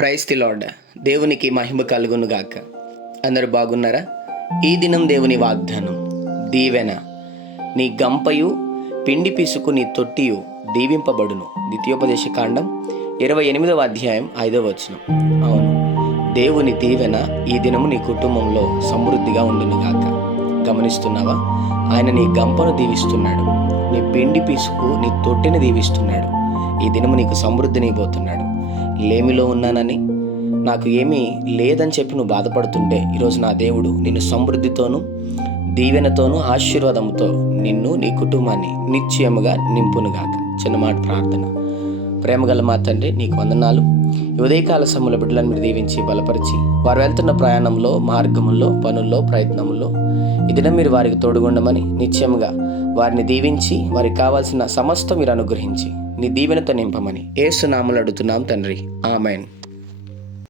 Praise the lord. దేవునికి మహిమ కలుగునుగాక. అందరూ బాగున్నారా? ఈ దినం దేవుని వాగ్దానం, దీవెన. నీ గంపయు పిండి పిసుకు నీ తొట్టియు దీవింపబడును. ద్వితీయోపదేశ కాండం 28వ అధ్యాయం 5వ వచనం. అవును, దేవుని దీవెన ఈ దినము నీ కుటుంబంలో సమృద్ధిగా ఉండునుగాక. గమనిస్తున్నావా? ఆయన నీ గంపను దీవిస్తున్నాడు, నీ పిండి పిసుకు నీ తొట్టిని దీవిస్తున్నాడు. ఈ దినము నీకు సమృద్ధినిపోతున్నాడు. లేమిలో ఉన్నానని, నాకు ఏమీ లేదని చెప్పి నువ్వు బాధపడుతుంటే, ఈరోజు నా దేవుడు నిన్ను సమృద్ధితోనూ దీవెనతోనూ ఆశీర్వాదంతో నిన్ను నీ కుటుంబాన్ని నిశ్చయముగా నింపునుగాక. చిన్న మాట ప్రార్థన. ప్రేమగల మా తండ్రి, నీకు వందనాలు. ఉదయకాల సమయంలో బిడ్డలను మీరు దీవించి బలపరిచి, వారు వెళ్తున్న ప్రయాణంలో, మార్గముల్లో, పనుల్లో, ప్రయత్నంలో ఈ దినం మీరు వారికి తోడుగుండమని, నిశ్చయముగా వారిని దీవించి వారికి కావాల్సిన సమస్తం మీరు అనుగ్రహించి నీ దీవెనతో నింపమని యేసు నామములో అడుగుతున్నాం తండ్రి. ఆమేన్.